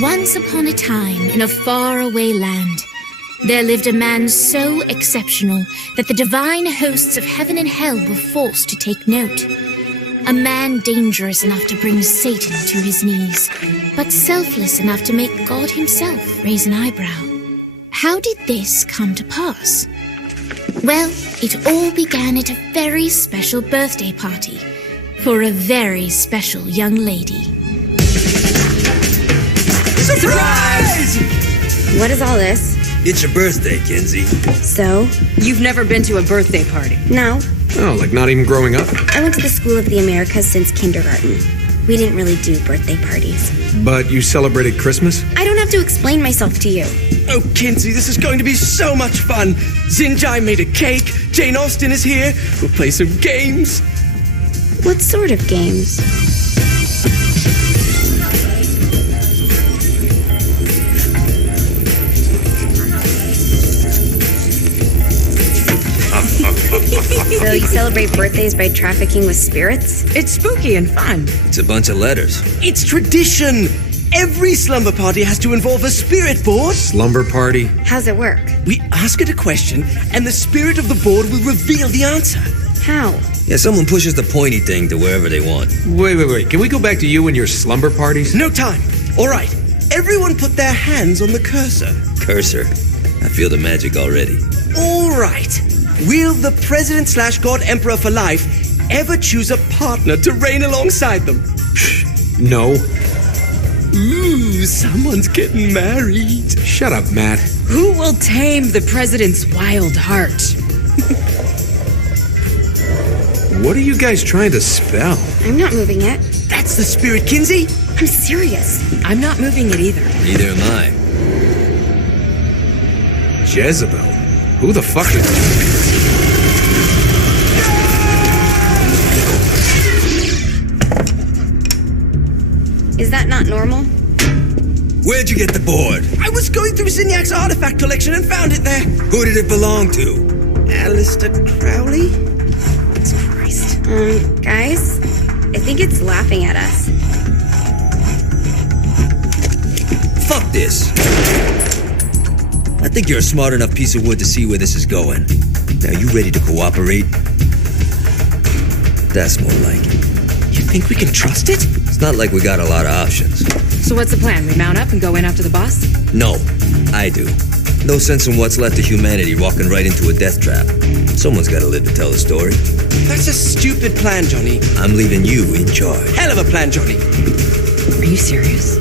Once upon a time, in a faraway land, there lived a man so exceptional that the divine hosts of heaven and hell were forced to take note. A man dangerous enough to bring Satan to his knees, but selfless enough to make God himself raise an eyebrow. How did this come to pass? Well, it all began at a very special birthday party for a very special young lady. Surprise! What is all this? It's your birthday, Kinsey. So? You've never been to a birthday party? No. Oh, like not even growing up? I went to the School of the Americas since kindergarten. We didn't really do birthday parties. But you celebrated Christmas? I don't have to explain myself to you. Oh, Kinsey, this is going to be so much fun. Zinjai made a cake. Jane Austen is here. We'll play some games. What sort of games? So you celebrate birthdays by trafficking with spirits? It's spooky and fun. It's a bunch of letters. It's tradition. Every slumber party has to involve a spirit board. Slumber party? How's it work? We ask it a question, and the spirit of the board will reveal the answer. How? Yeah, someone pushes the pointy thing to wherever they want. Wait. Can we go back to you and your slumber parties? No time. All right. Everyone put their hands on the cursor. Cursor. I feel the magic already. All right. Will the president/god emperor for life ever choose a partner to reign alongside them? No. Ooh, someone's getting married. Shut up, Matt. Who will tame the president's wild heart? What are you guys trying to spell? I'm not moving it. That's the spirit, Kinsey. I'm serious. I'm not moving it either. Neither am I. Jezebel? Who the fuck is... Is that not normal? Where'd you get the board? I was going through Zignac's artifact collection and found it there. Who did it belong to? Alistair Crowley? Christ. Guys, I think it's laughing at us. Fuck this. I think you're a smart enough piece of wood to see where this is going. Now, you ready to cooperate? That's more like it. You think we can trust it? It's not like we got a lot of options. So what's the plan? We mount up and go in after the boss? No, I do. No sense in what's left of humanity walking right into a death trap. Someone's got to live to tell the story. That's a stupid plan, Johnny. I'm leaving you in charge. Hell of a plan, Johnny. Are you serious?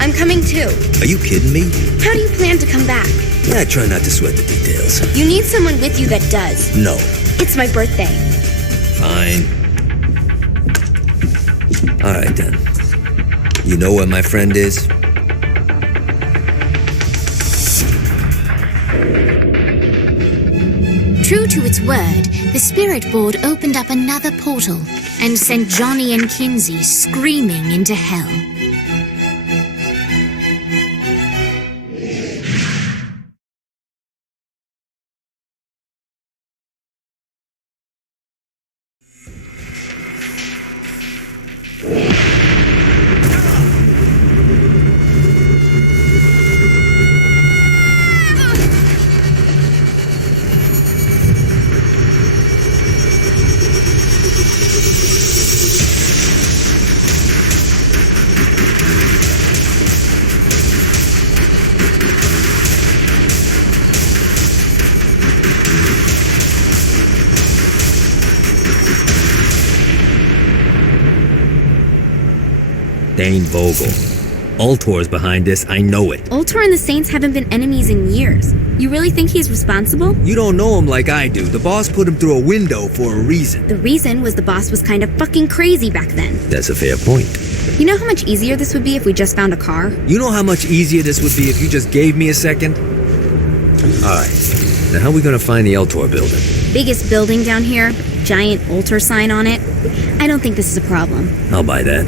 I'm coming too. Are you kidding me? How do you plan to come back? Yeah, I try not to sweat the details. You need someone with you that does. No. It's my birthday. Fine. All right, then. You know where my friend is? True to its word, the spirit board opened up another portal and sent Johnny and Kinsey screaming into hell. Dane Vogel. Ultor's behind this, I know it. Ultor and the Saints haven't been enemies in years. You really think he's responsible? You don't know him like I do. The boss put him through a window for a reason. The reason was the boss was kind of fucking crazy back then. That's a fair point. You know how much easier this would be if we just found a car? You know how much easier this would be if you just gave me a second? Alright. Now how are we gonna find the Ultor building? Biggest building down here, giant Ultor sign on it. I don't think this is a problem. I'll buy that.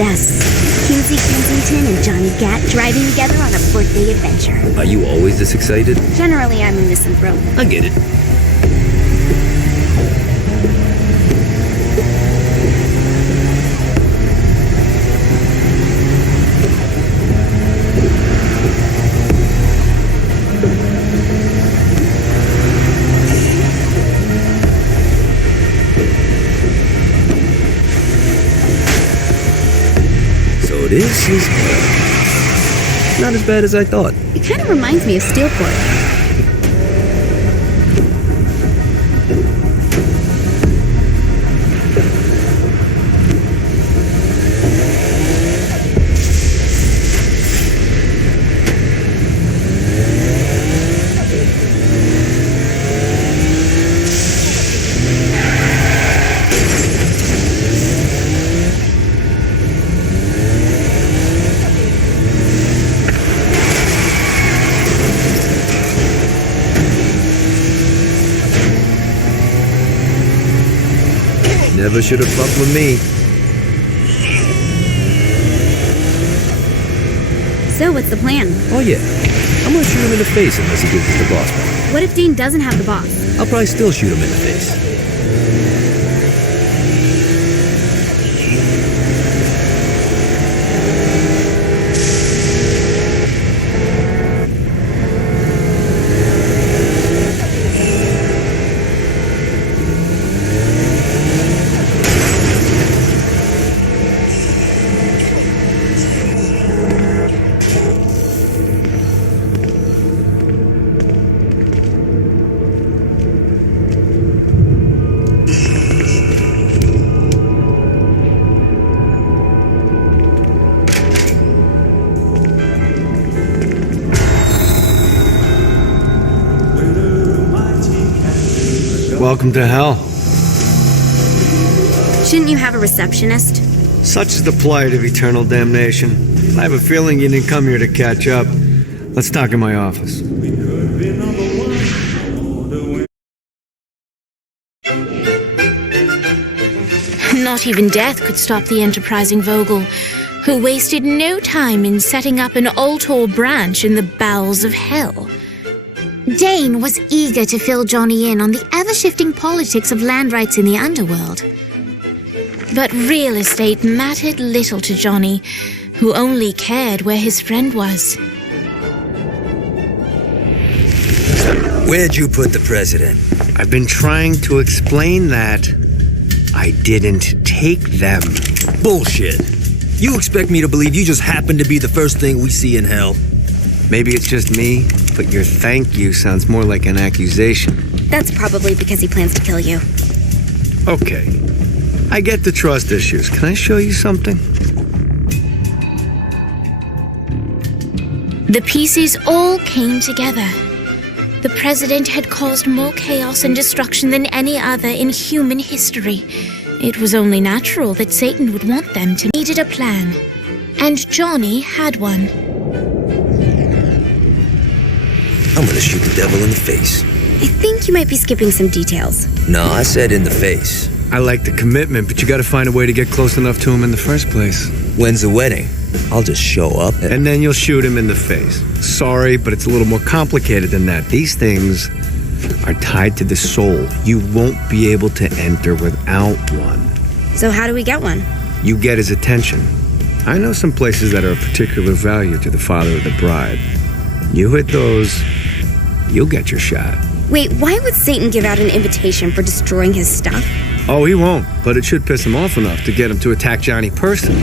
at us. Kinsey Kensington and Johnny Gat driving together on a birthday adventure. Are you always this excited? Generally, I'm a misanthrope. I get it. This is not as bad as I thought. It kind of reminds me of Steelport. Never should have fucked with me. So, what's the plan? Oh yeah, I'm gonna shoot him in the face unless he gives us the boss back. What if Dane doesn't have the boss? I'll probably still shoot him in the face. Welcome to hell. Shouldn't you have a receptionist? Such is the plight of eternal damnation. I have a feeling you didn't come here to catch up. Let's talk in my office. Not even death could stop the enterprising Vogel, who wasted no time in setting up an Ultor branch in the bowels of hell. Dane was eager to fill Johnny in on the ever-shifting politics of land rights in the underworld. But real estate mattered little to Johnny, who only cared where his friend was. Where'd you put the president? I've been trying to explain that. I didn't take them. Bullshit. You expect me to believe you just happened to be the first thing we see in hell? Maybe it's just me, but your thank you sounds more like an accusation. That's probably because he plans to kill you. Okay. I get the trust issues. Can I show you something? The pieces all came together. The president had caused more chaos and destruction than any other in human history. It was only natural that Satan would want them to needed a plan. And Johnny had one. I'm gonna shoot the devil in the face. I think you might be skipping some details. No, I said in the face. I like the commitment, but you gotta find a way to get close enough to him in the first place. When's the wedding? I'll just show up And then you'll shoot him in the face. Sorry, but it's a little more complicated than that. These things are tied to the soul. You won't be able to enter without one. So how do we get one? You get his attention. I know some places that are of particular value to the father of the bride. You hit those, you'll get your shot. Wait, why would Satan give out an invitation for destroying his stuff? Oh, he won't, but it should piss him off enough to get him to attack Johnny personally.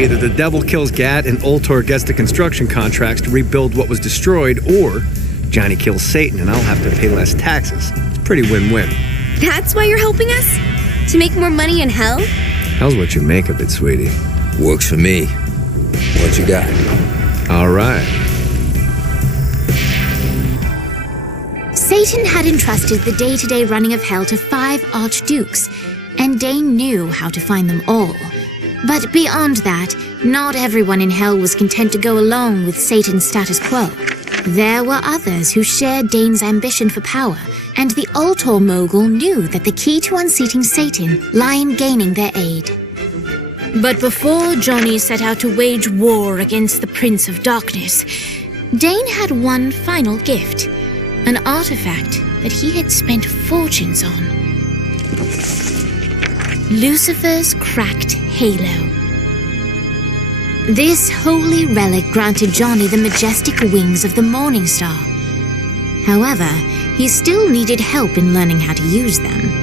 Either the devil kills Gat and Ultor gets the construction contracts to rebuild what was destroyed, or Johnny kills Satan and I'll have to pay less taxes. It's pretty win-win. That's why you're helping us? To make more money in hell? How's what you make of it, sweetie? Works for me. What you got? All right. Satan had entrusted the day-to-day running of hell to 5 archdukes, and Dane knew how to find them all. But beyond that, not everyone in hell was content to go along with Satan's status quo. There were others who shared Dane's ambition for power, and the Ultor mogul knew that the key to unseating Satan lay in gaining their aid. But before Johnny set out to wage war against the Prince of Darkness, Dane had one final gift, an artifact that he had spent fortunes on. Lucifer's cracked halo. This holy relic granted Johnny the majestic wings of the Morning Star. However, he still needed help in learning how to use them.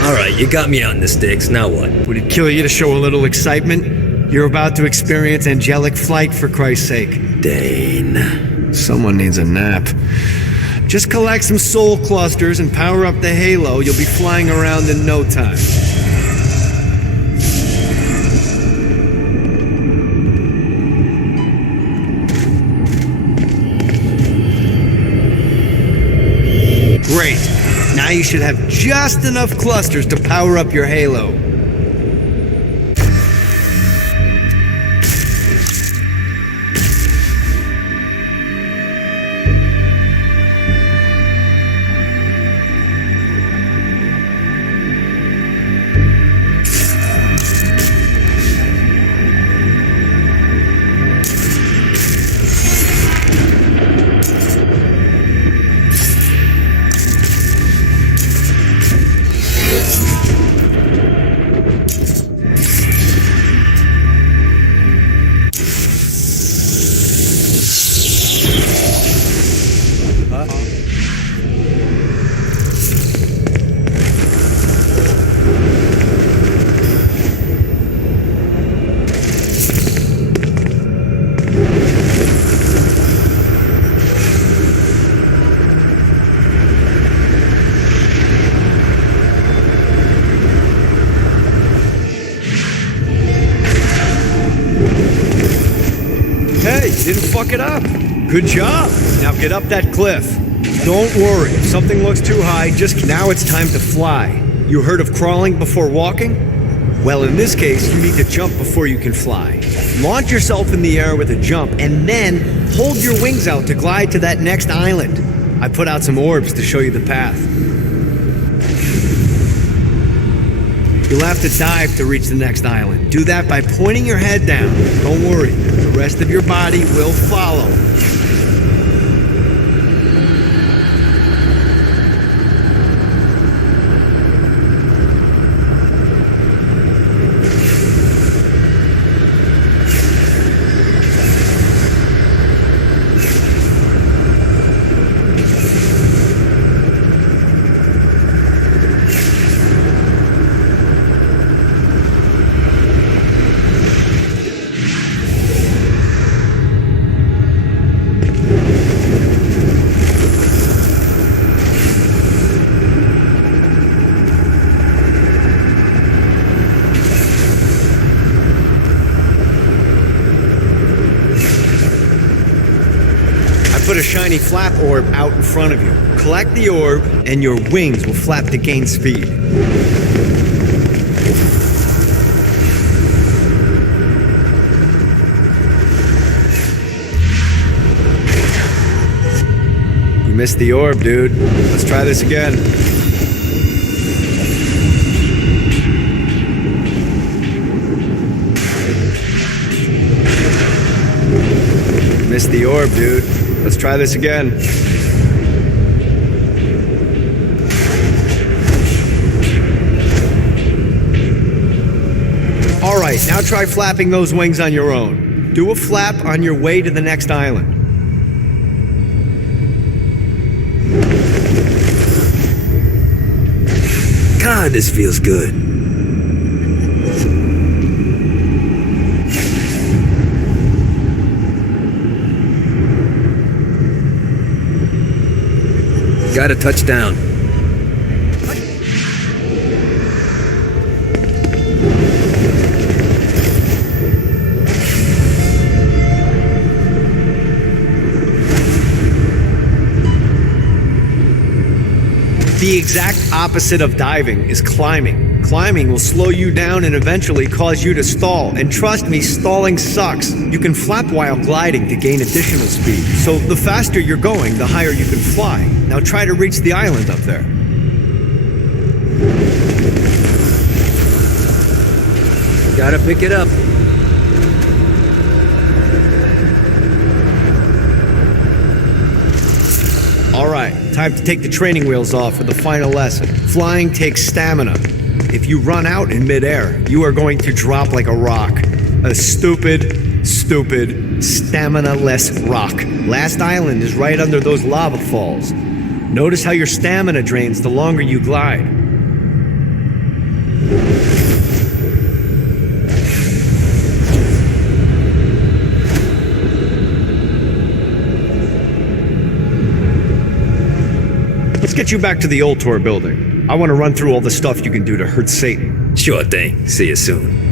Alright, you got me on the sticks, now what? Would it kill you to show a little excitement? You're about to experience angelic flight, for Christ's sake. Dane. Someone needs a nap. Just collect some soul clusters and power up the halo. You'll be flying around in no time. Great. Now you should have just enough clusters to power up your halo. Hey, you didn't fuck it up. Good job. Now get up that cliff. Don't worry, if something looks too high, now it's time to fly. You heard of crawling before walking? Well, in this case, you need to jump before you can fly. Launch yourself in the air with a jump, and then hold your wings out to glide to that next island. I put out some orbs to show you the path. You'll have to dive to reach the next island. Do that by pointing your head down. Don't worry, the rest of your body will follow. Put a shiny flap orb out in front of you. Collect the orb, and your wings will flap to gain speed. You missed the orb, dude. Let's try this again. Missed the orb, dude. Let's try this again. All right, now try flapping those wings on your own. Do a flap on your way to the next island. God, this feels good. Gotta touch down. The exact opposite of diving is climbing. Climbing will slow you down and eventually cause you to stall. And trust me, stalling sucks. You can flap while gliding to gain additional speed. So the faster you're going, the higher you can fly. Now try to reach the island up there. Gotta pick it up. Alright, time to take the training wheels off for the final lesson. Flying takes stamina. If you run out in midair, you are going to drop like a rock. A stupid, stamina-less rock. Last island is right under those lava falls. Notice how your stamina drains the longer you glide. Let's get you back to the Ultor building. I want to run through all the stuff you can do to hurt Satan. Sure thing. See you soon.